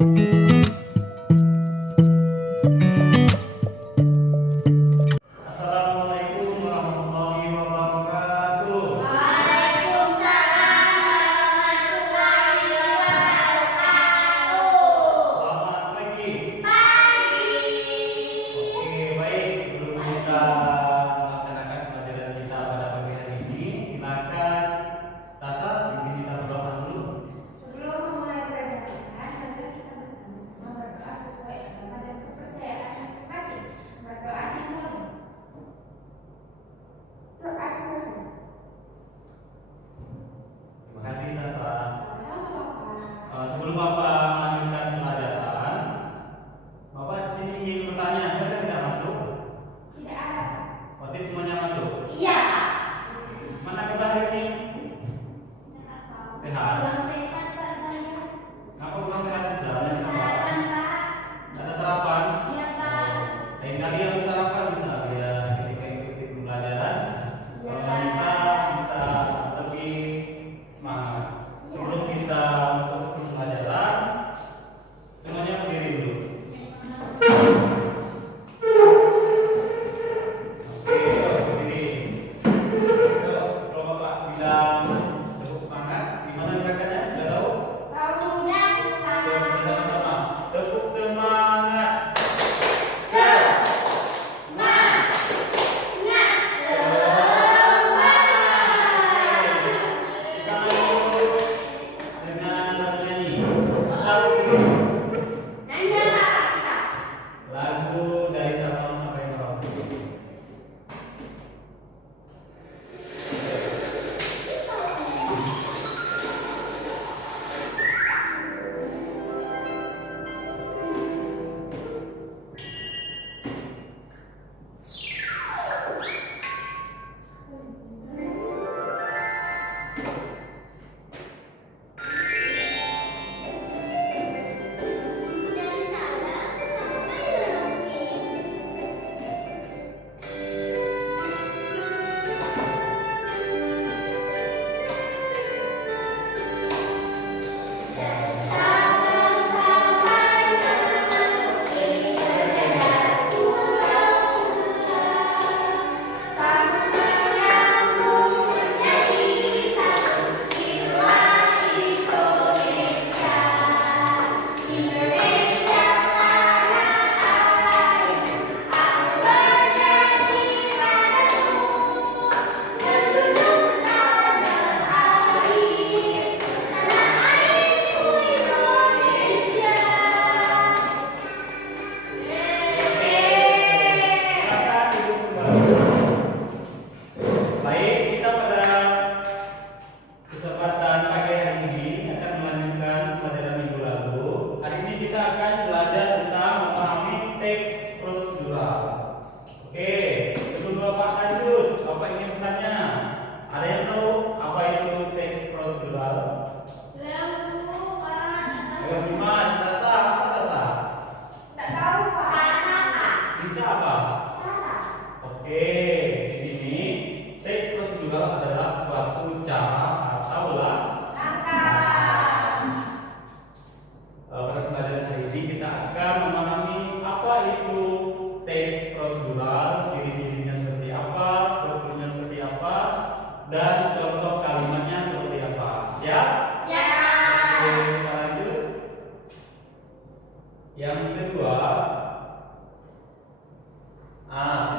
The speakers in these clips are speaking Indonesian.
Assalamualaikum warahmatullahi wabarakatuh. Waalaikumsalam warahmatullahi wabarakatuh. Selamat pagi. Pagi. Oke, baik. Sebelum kita melaksanakan pelajaran kita pada pagi hari ini, silakan Sasa pimpin kita berdoa dulu. Sebelum memulai pelajaran, mari kita bersama-sama berdoa sesuai agama dan kepercayaan masing-masing. Berdoa dimulai. Doa selesai. Terima kasih Sasa. Halo Bapak. Sebelum Bapak melanjutkan pelajaran, Bapak di sini ingin bertanya, siapa yang tidak masuk? Tidak ada. Berarti semuanya masuk. Iya Pak. Mana kita hari ini? Sehat. Kurang sehat Pak saya. Kenapa kurang sehat bisa? Kenapa? Sarapan Pak. Tidak ada sarapan. Iya Pak. Lain kali harus sarapan bisa biar ketika ikuti pembelajaran Iya, kalau Pak. bisa lebih semangat. Sebelum kita masuk ke pembelajaran, semuanya berdiri dulu. Oke, yuk, berdiri. Yuk, kalau Bapak bilang tepuk semangat, gimana gerakannya? Sudah tahu? Sudah Yuk, Pak. kita sama-sama. Tepuk semangat. Kita lanjut dengan lagu nyanyi. Lagu dari Sabang sampai Merauke. Silakan duduk kembali. Baik, kita pada kesempatan pagi hari ini akan melanjutkan pelajaran minggu lalu. Hari ini kita akan belajar tentang memahami teks prosedural. Oke, sebelum Bapak lanjut, Bapak ingin bertanya, ada yang tahu apa itu teks prosedural? Belum Mas, Sasa, apa Sasa? Bisa apa? Oke, di sini teks prosedural adalah suatu cara atau pada pelajaran hari ini kita akan memahami apa itu teks prosedural, ciri-cirinya seperti apa, strukturnya seperti apa, dan contoh kalimatnya seperti apa. Siap? Oke, kita lanjut. Yang kedua,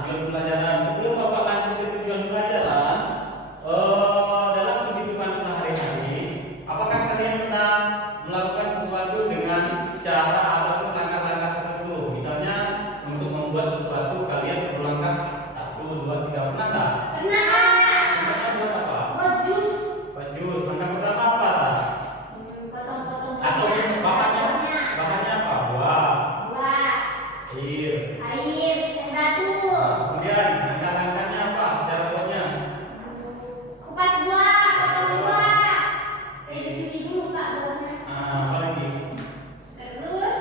tujuan pelajaran. Sebelum Bapak lanjut ke tujuan pelajaran, dalam kehidupan sehari-hari, apakah kalian pernah melakukan sesuatu dengan cara ataupun langkah-langkah tertentu? Misalnya untuk membuat sesuatu kalian perlu langkah 1, 2, 3, pernah nggak? Contohnya buat apa? Buat jus. Langkah pertama apa? Sah? Atau bahannya apa? Buah, air. Kemudian langkah-langkahnya apa? Cara buatnya? Kupas buah, potong buah. Dicuci dulu Pak buahnya. Apa lagi? Terus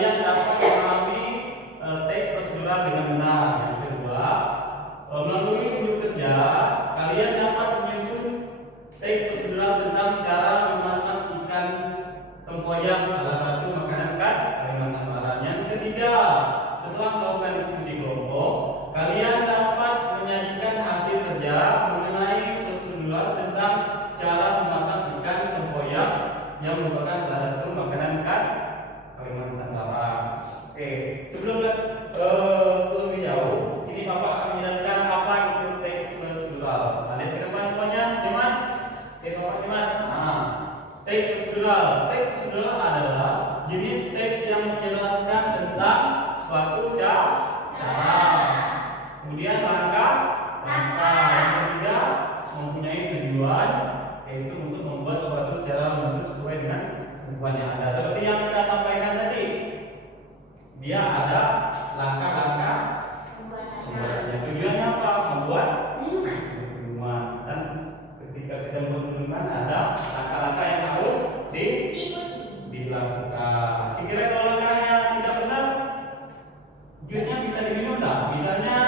kalian dapat memahami teks prosedural dengan benar. Yang kedua, melalui unjuk kerja kalian dapat menyusun teks prosedural tentang cara memasak ikan tempoyak, salah satu makanan khas Kalimantan Barat. Yang ketiga, setelah melakukan diskusi kelompok, kalian dapat menyajikan hasil kerja mengenai prosedural tentang cara memasak ikan tempoyak yang merupakan salah satu makanan khas Kalimantan Barat. Oke, sebelum lebih jauh, sini Bapak akan menjelaskan apa itu teks prosedural. Ada ke depan semuanya, Dimas? Oke, Bapak Dimas. Nah, teks prosedural. Teks prosedural adalah jenis teks yang menjelaskan tentang suatu cara. Kemudian langkah. Yang ketiga, mempunyai tujuan, yaitu untuk membuat suatu cara menuju sesuai dengan tujuan yang ada. Seperti yang saya sampaikan tadi, dia ada langkah-langkah pembuatannya. Tujuannya apa? Membuat minuman. Dan ketika kita membuat minuman, ada langkah-langkah yang harus dilakukan. Kira-kira kalau langkahnya tidak benar, jusnya bisa diminum tak? Misalnya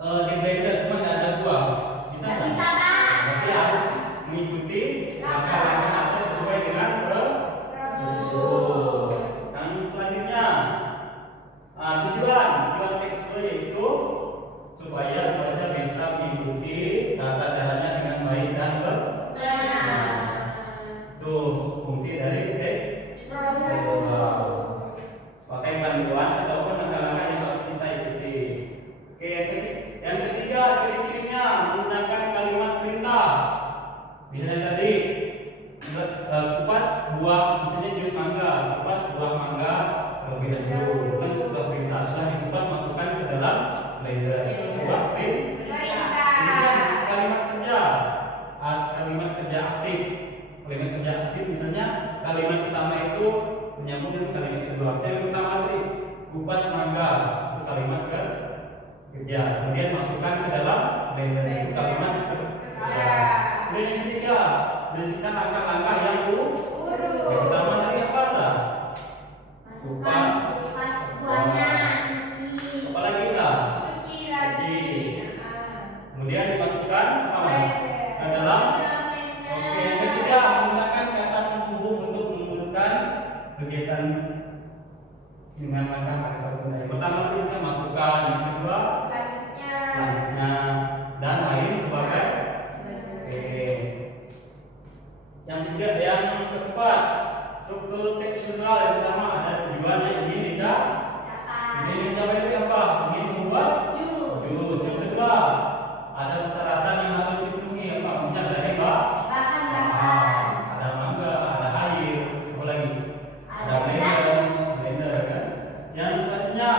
di blender cuma tidak ada buah, bisa tak? Bisa, Pak. Berarti harus mengikuti langkah-langkah atau sesuai dengan prosedur. Yang selanjutnya, tujuan teks yaitu supaya pelajar bisa mengikuti tata caranya dengan baik dan benar. Itu fungsi dari teks prosedural. Pakai panduan ataupun langkah-langkah yang harus kita ikuti. Oke, yang ketiga, ciri-cirinya menggunakan kalimat perintah. Misalnya tadi kupas buah, misalnya jus mangga, kupas buah mangga terlebih dahulu. Kan itu sebuah perintah, sudah dikupas masukkan ke dalam blender. Itu sebuah perintah. Kalimat kerja, kalimat kerja aktif. Kalimat kerja aktif misalnya kalimat pertama itu menyambung dengan kalimat kedua. Misalnya pertama tadi kupas mangga, itu kalimat kerja. Kemudian masukkan ke dalam blender, itu kalimat kerja. Kemudian yang ketiga, berikan langkah-langkah yang urut. Yang pertama tadi apa sah? Kupas buahnya, cuci. Apalagi bisa? Cuci lagi. Kemudian dimasukkan apa mas? Ke dalam. Oke, yang ketiga menggunakan kata penghubung untuk memudahkan kegiatan dengan langkah-langkah tertentu. Yang pertama itu bisa masukkan, yang kedua selanjutnya, dan lain sebagainya. Oke. Yang ketiga, yang keempat, struktur teks prosedural. Yang pertama ada tujuan yang ingin dicapai. Ingin dicapai itu apa? Ingin membuat jus. Yang kedua, ada persyaratan yang harus dipenuhi. Apa? Misalnya dari bahan-bahan. Ada mangga, ada air, apa lagi? Ada blender kan? Yang selanjutnya,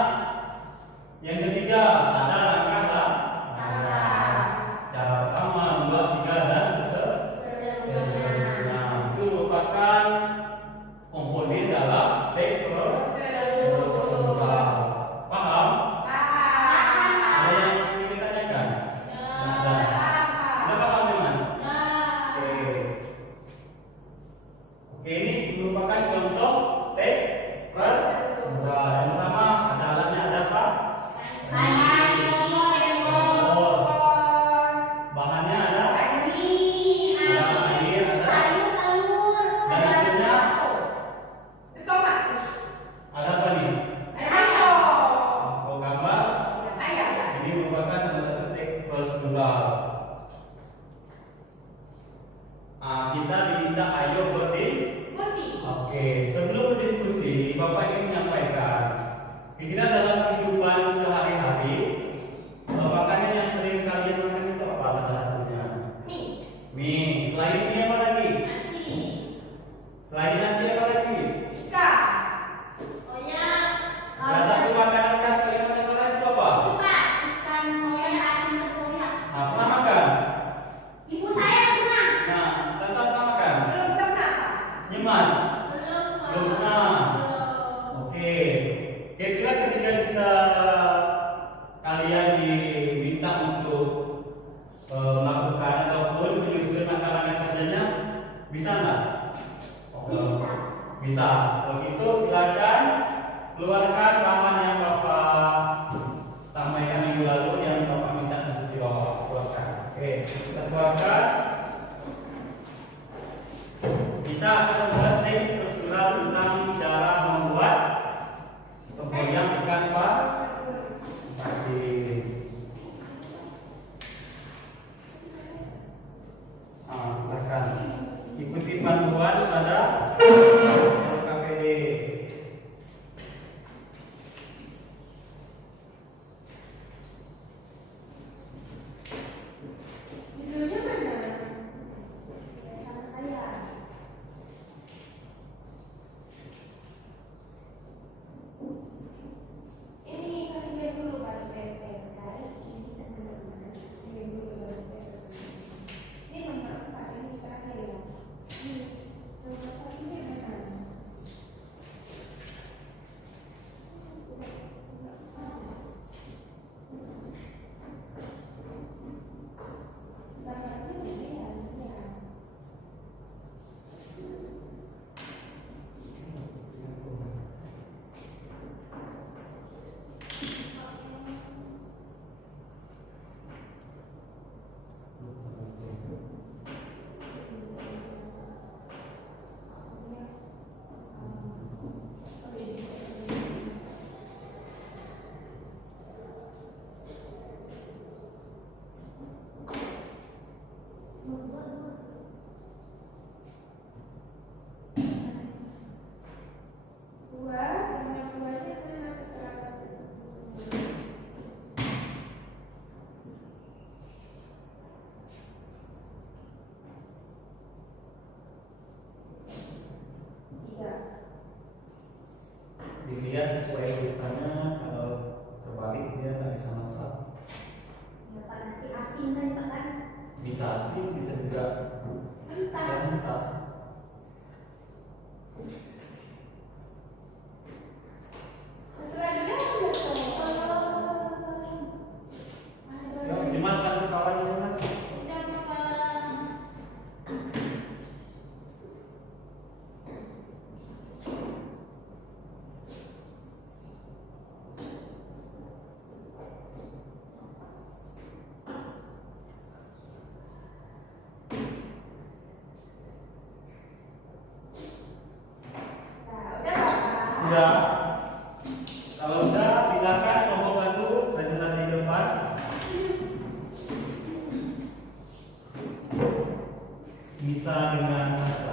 yang ketiga ada langkah. Cara pertama, dua, tiga, dan seterusnya. Itu merupakan komponen dalam teks prosedural. Paham? Ada yang ingin ditanyakan? Ada. Sudah paham ya mas? Oke, ini merupakan contoh teks prosedural. Yang pertama ada alatnya, ada apa? Bahannya ada? Ada air, ada. Dan hasilnya ada apa nih? Oh, gambar. Ini merupakan salah satu teks prosedural. Kita diminta ayo berdiskusi. Oke, sebelum berdiskusi, Bapak ingin menyampaikan, kira dalam kehidupan sehari-hari, makanan yang sering kalian makan itu apa salah satunya? Mie. Selain mie apa lagi? Selain nasi apa lagi? Salah satu makanan khas Kalimantan Barat itu apa? Nah, pernah makan? Ibu saya pernah. Nah, Sasa pernah makan? Belum pernah, Pak. Nyemas? Belum pernah. Oke. Kira-kira ketika kalian diminta untuk melakukan ataupun menyusun langkah-langkah kerjanya, bisa nggak? Bisa. Bisa. Kalau gitu silakan keluarkan ramalan yang Bapak sampaikan minggu lalu yang Bapak minta untuk keluarkan. Oke, kita keluarkan. Kita akan membuat prosedural tentang cara membuat tempoyak ikan pasti. Silakan ikuti panduan pada KPD. Judulnya mana? Sama saya. Ini kasih lihat dulu Pak PP. Ini teman-teman. Ini dulu baru PP. Ini nomor 4 ini terakhir ya. Ini nomor 1 ini mana? Dilihat sesuai urutannya, kalau terbalik dia nggak bisa masak. Ya Pak, nanti asin kan Pak kan? Bisa asin, bisa juga mentah. Yuk, dimasukkan ke kawannya Mas. Udah. Kalau udah, silakan kelompok satu presentasi depan. Bisa dengan masak.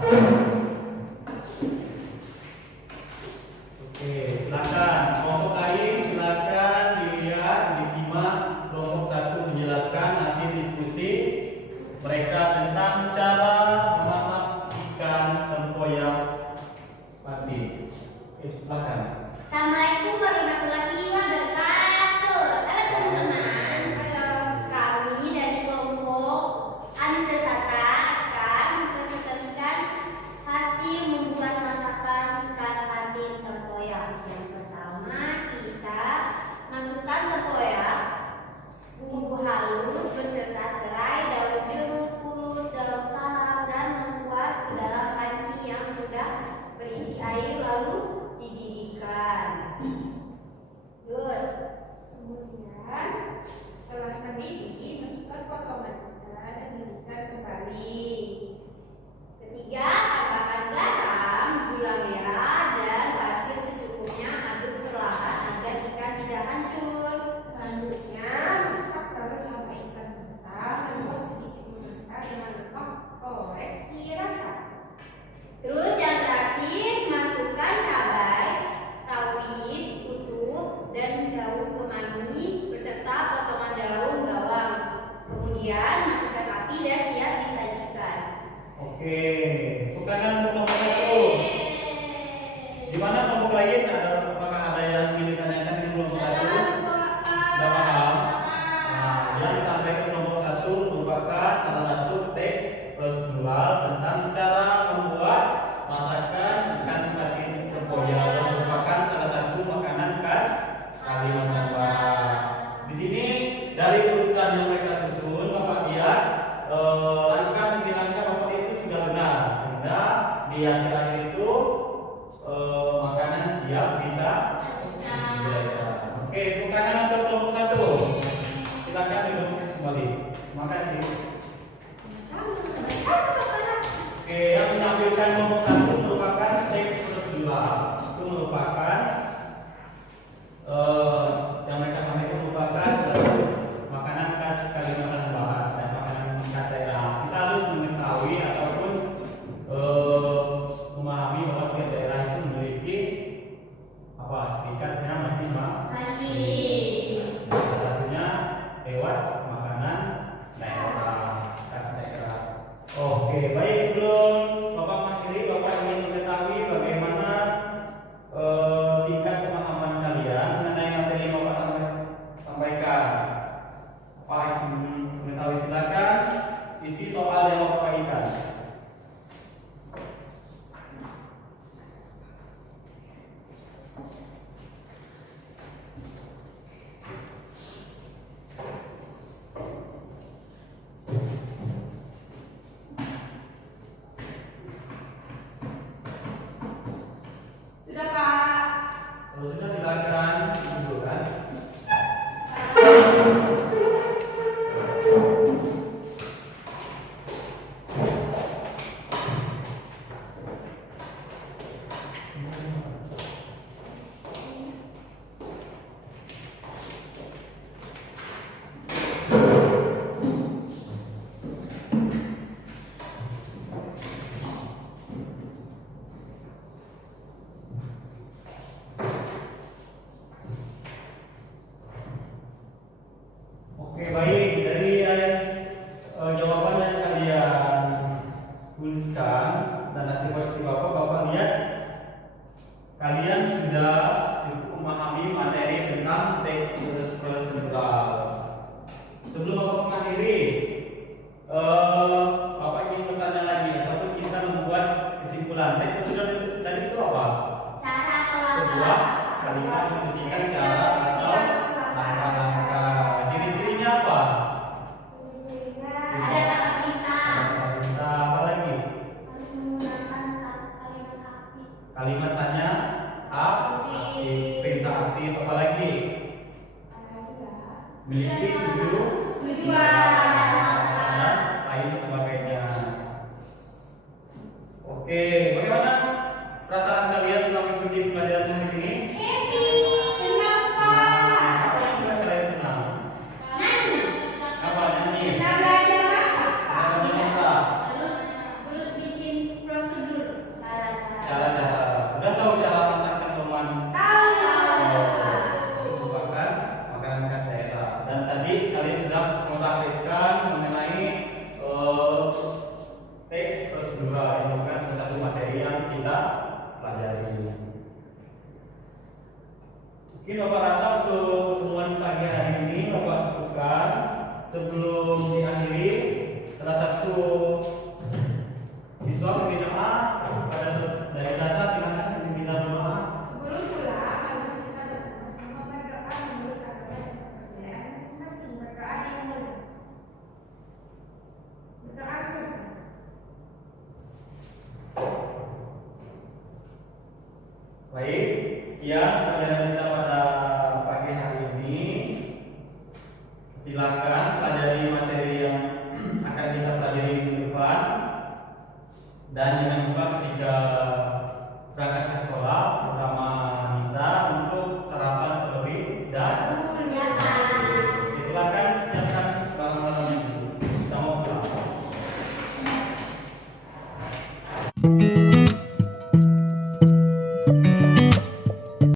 Oke, silakan. Kelompok lain silakan dilihat, disimak. Kelompok satu menjelaskan hasil diskusi mereka tentang cara memasak ikan tempoyak patin. Silakan. Assalamualaikum warahmatullahi wabarakatuh. Halo teman-teman. Halo. Kami dari kelompok Anis dan Sasa akan mempresentasikan hasil membuat masakan ikan patin tempoyak. Yang pertama kita masukkan tempoyak, bumbu halus beserta serai, daun jeruk purut, daun salam, dan lengkuas ke dalam panci yang sudah berisi air lalu dididihkan. Good. Kemudian setelah mendidih, masukkan potongan ikan dan didihkan kembali. Ketiga, tambahkan garam, gula merah, dan pasir secukupnya. Aduk perlahan agar ikan tidak hancur. Selanjutnya, masak terus sampai ikan matang. Lalu sedikit mengangkat dengan lemak koreksi rasa. Terus yang terakhir, masukkan cabai rawit utuh dan daun kemangi beserta potongan daun bawang. Kemudian matikan api dan siap disajikan. Oke, bukanan untuk kelompok satu. Di mana kelompok lain ada? Apakah ada yang ingin ditanyakan di kelompok satu? Sudah paham? Nah, yang disampaikan kelompok satu merupakan salah satu teks prosedural tentang cara membuat masakan ikan patin tempoyak yang merupakan salah satu makanan khas Kalimantan Barat. Di sini dari urutan yang mereka susun, Bapak lihat langkah demi langkah Bapak itu sudah benar, sehingga di hasil akhir itu makanan siap bisa merupakan yang mereka sampaikan merupakan makanan khas Kalimantan Barat dan makanan khas daerah. Kita harus mengetahui ataupun memahami bahwa setiap daerah itu memiliki apa ciri khasnya masing-masing. Salah satunya lewat makanan daerah khas daerah. Oke, baik, sebelum Bapak mengakhiri, Bapak ingin mengetahui bagaimana tingkat pemahaman kalian mengenai materi yang Bapak sampaikan. Bapak ingin mengetahui, silakan isi soal yang Bapak bagikan. Sudah, Pak. Kalau sudah silakan dudukkan. Oke, baik, dari jawaban yang kalian tuliskan dan hasil koreksi Bapak lihat kalian sudah cukup memahami materi tentang teks prosedural. Sebelum Bapak mengakhiri, Bapak ingin bertanya lagi ataupun kita membuat kesimpulan. Teks prosedural tadi itu apa? Sebuah kalimat yang berisikan cara atau langkah-langkah. Ciri-cirinya apa? Ada kata kita. Kita apa lagi? Harus menggunakan kalimat aktif. Kalimat tanya aktif, perintah aktif, apa lagi? Miliki tujuan dan lain sebagainya. Oke, bagaimana perasaan kalian selama mengikuti pelajaran hari ini? Happy. Kenapa? Apa yang membuat kalian senang? Nyanyi. Apa nyanyi? Kita belajar masak, Pak. Belajar masak. Terus bikin prosedur cara-cara. Cara-cara. Udah tahu cara masak teman? Tahu. Itu merupakan makanan khas daerah. Dan tadi kalian sudah mempraktikkan mengenai teks prosedural yang merupakan salah satu materi yang kita pelajari. Mungkin Bapak rasa untuk pertemuan pagi hari ini Bapak cukupkan. Sebelum diakhiri, salah satu siswa meminta maaf pada dari saya, silakan diminta maaf. Sebelum pulang, mari kita bersama-sama berdoa menurut agama dan kepercayaan masing-masing. Berdoa yang mulia. Berdoa selesai. Baik, sekian pelajaran kita pada pagi hari ini. Silakan pelajari materi yang akan kita pelajari minggu depan. Dan jangan lupa ketika berangkat ke sekolah, terutama Nisa, untuk sarapan terlebih dahulu. Oke, silakan siapkan barang-barangnya dulu. Kita mau pulang.